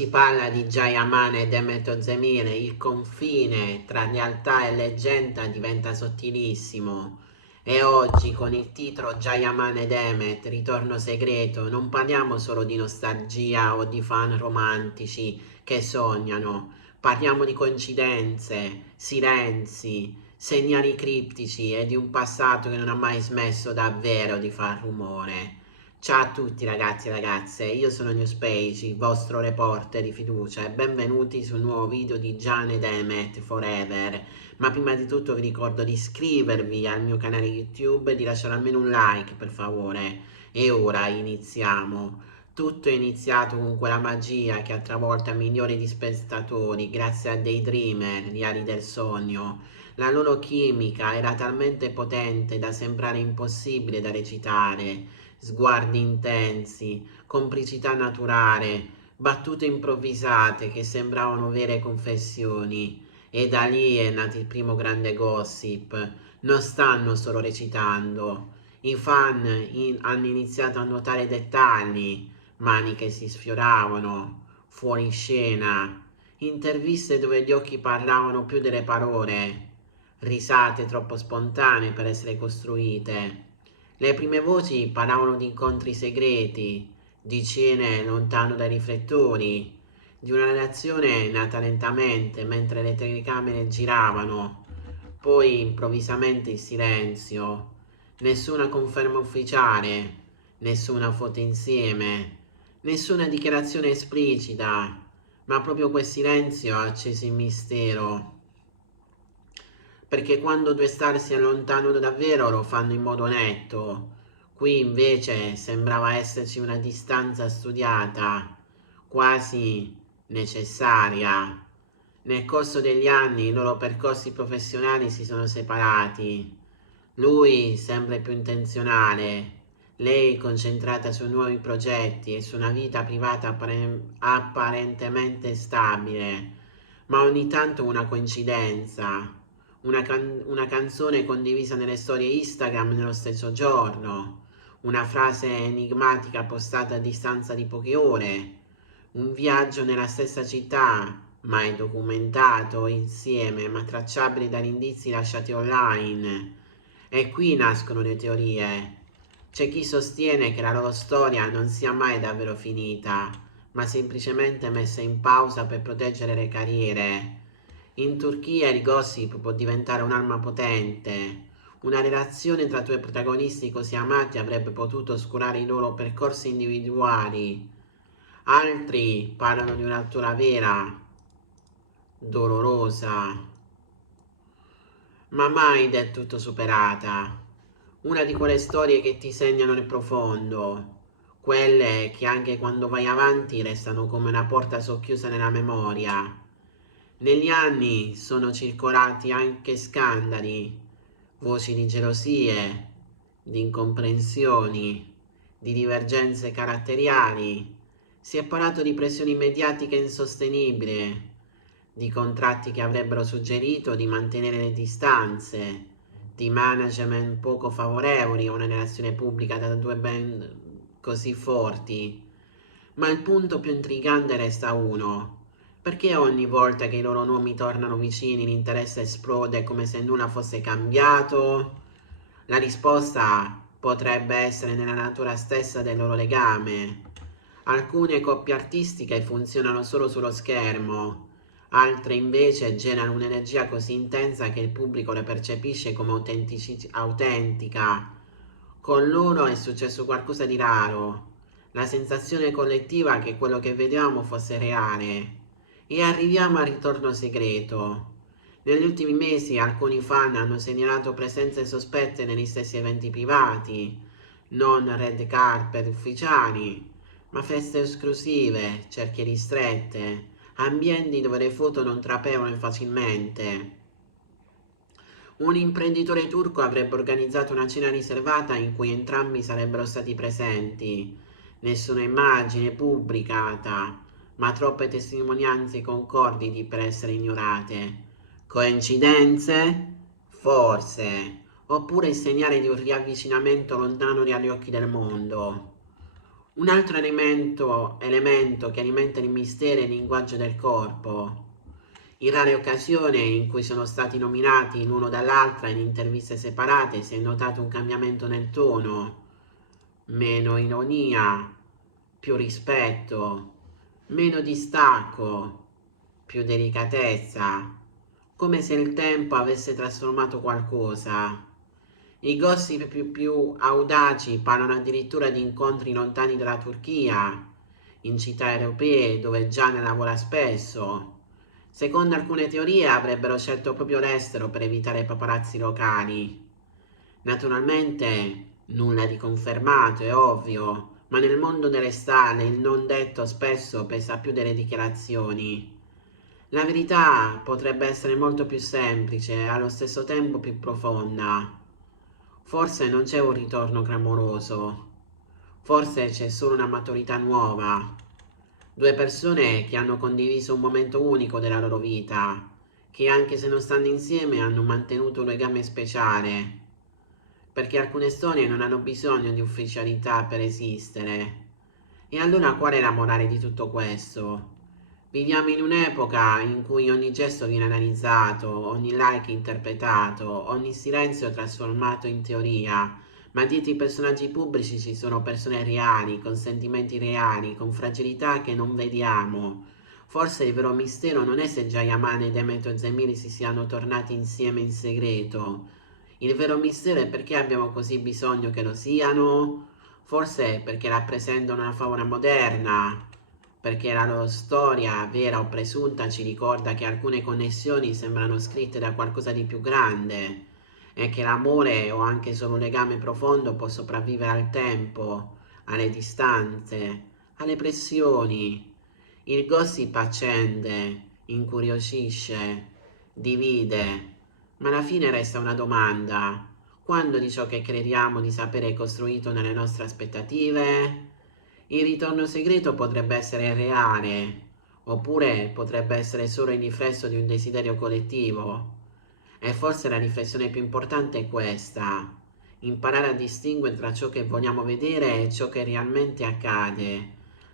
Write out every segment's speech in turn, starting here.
Si parla di Jayamana e Demet Özdemir, il confine tra realtà e leggenda diventa sottilissimo e oggi con il titolo Jayamana e Demet, Ritorno segreto, non parliamo solo di nostalgia o di fan romantici che sognano, parliamo di coincidenze, silenzi, segnali criptici e di un passato che non ha mai smesso davvero di far rumore. Ciao a tutti ragazzi e ragazze, io sono Newspage, il vostro reporter di fiducia e benvenuti sul nuovo video di Jane Demet Forever. Ma prima di tutto vi ricordo di iscrivervi al mio canale YouTube e di lasciare almeno un like per favore. E ora iniziamo. Tutto è iniziato con quella magia che ha travolto milioni di spettatori grazie a Daydreamer, gli ali del sogno. La loro chimica era talmente potente da sembrare impossibile da recitare. Sguardi intensi, complicità naturale, battute improvvisate che sembravano vere confessioni. E da lì è nato il primo grande gossip. Non stanno solo recitando. I fan hanno iniziato a notare dettagli, mani che si sfioravano, fuori scena, interviste dove gli occhi parlavano più delle parole, risate troppo spontanee per essere costruite. Le prime voci parlavano di incontri segreti, di cene lontano dai riflettori, di una relazione nata lentamente mentre le telecamere giravano, poi improvvisamente il silenzio, nessuna conferma ufficiale, nessuna foto insieme, nessuna dichiarazione esplicita, ma proprio quel silenzio ha acceso il mistero. Perché quando due star si allontanano davvero lo fanno in modo netto. Qui invece sembrava esserci una distanza studiata, quasi necessaria. Nel corso degli anni i loro percorsi professionali si sono separati. Lui sempre più intenzionale, lei concentrata su nuovi progetti e su una vita privata apparentemente stabile, ma ogni tanto una coincidenza, una canzone condivisa nelle storie Instagram nello stesso giorno, una frase enigmatica postata a distanza di poche ore, un viaggio nella stessa città, mai documentato insieme, ma tracciabili dagli indizi lasciati online. E qui nascono le teorie. C'è chi sostiene che la loro storia non sia mai davvero finita, ma semplicemente messa in pausa per proteggere le carriere. In Turchia il gossip può diventare un'arma potente. Una relazione tra due protagonisti così amati avrebbe potuto oscurare i loro percorsi individuali. Altri parlano di un'altura vera, dolorosa, ma mai del tutto superata. Una di quelle storie che ti segnano nel profondo, quelle che anche quando vai avanti restano come una porta socchiusa nella memoria. Negli anni sono circolati anche scandali, voci di gelosie, di incomprensioni, di divergenze caratteriali. Si è parlato di pressioni mediatiche insostenibili, di contratti che avrebbero suggerito di mantenere le distanze, di management poco favorevoli a una relazione pubblica da due band così forti. Ma il punto più intrigante resta uno. Perché ogni volta che i loro nomi tornano vicini l'interesse esplode come se nulla fosse cambiato? La risposta potrebbe essere nella natura stessa del loro legame. Alcune coppie artistiche funzionano solo sullo schermo, altre invece generano un'energia così intensa che il pubblico le percepisce come autentica. Con loro è successo qualcosa di raro, la sensazione collettiva che quello che vediamo fosse reale. E arriviamo al ritorno segreto. Negli ultimi mesi alcuni fan hanno segnalato presenze sospette negli stessi eventi privati, non red carpet ufficiali, ma feste esclusive, cerchie ristrette, ambienti dove le foto non trapevano facilmente. Un imprenditore turco avrebbe organizzato una cena riservata in cui entrambi sarebbero stati presenti. Nessuna immagine pubblicata, ma troppe testimonianze concordi per essere ignorate. Coincidenze? Forse. Oppure il segnale di un riavvicinamento lontano dagli occhi del mondo. Un altro elemento che alimenta il mistero è il linguaggio del corpo. In rare occasioni in cui sono stati nominati l'uno dall'altra in interviste separate si è notato un cambiamento nel tono, meno ironia, più rispetto, meno distacco, più delicatezza, come se il tempo avesse trasformato qualcosa. I gossip più audaci parlano addirittura di incontri lontani dalla Turchia, in città europee dove già ne lavora spesso. Secondo alcune teorie avrebbero scelto proprio l'estero per evitare paparazzi locali. Naturalmente nulla di confermato, è ovvio, ma nel mondo delle star il non detto spesso pesa più delle dichiarazioni. La verità potrebbe essere molto più semplice e allo stesso tempo più profonda. Forse non c'è un ritorno clamoroso, forse c'è solo una maturità nuova. Due persone che hanno condiviso un momento unico della loro vita, che anche se non stanno insieme hanno mantenuto un legame speciale, perché alcune storie non hanno bisogno di ufficialità per esistere. E allora qual è la morale di tutto questo? Viviamo in un'epoca in cui ogni gesto viene analizzato, ogni like interpretato, ogni silenzio trasformato in teoria, ma dietro i personaggi pubblici ci sono persone reali, con sentimenti reali, con fragilità che non vediamo. Forse il vero mistero non è se Jayamane e Demetrio Zemili si siano tornati insieme in segreto. Il vero mistero è perché abbiamo così bisogno che lo siano. Forse perché rappresentano una favola moderna, perché la loro storia, vera o presunta, ci ricorda che alcune connessioni sembrano scritte da qualcosa di più grande e che l'amore o anche solo un legame profondo può sopravvivere al tempo, alle distanze, alle pressioni. Il gossip accende, incuriosisce, divide, ma alla fine resta una domanda. Quando di ciò che crediamo di sapere è costruito nelle nostre aspettative? Il ritorno segreto potrebbe essere reale, oppure potrebbe essere solo il riflesso di un desiderio collettivo. E forse la riflessione più importante è questa: imparare a distinguere tra ciò che vogliamo vedere e ciò che realmente accade,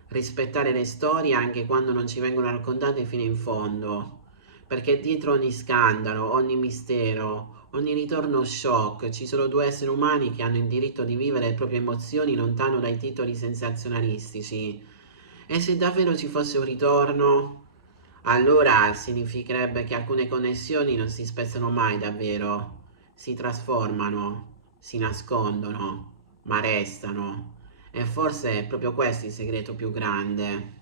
rispettare le storie anche quando non ci vengono raccontate fino in fondo, perché dietro ogni scandalo, ogni mistero, ogni ritorno shock ci sono due esseri umani che hanno il diritto di vivere le proprie emozioni lontano dai titoli sensazionalistici. E se davvero ci fosse un ritorno, allora significherebbe che alcune connessioni non si spezzano mai davvero, si trasformano, si nascondono, ma restano. E forse è proprio questo il segreto più grande.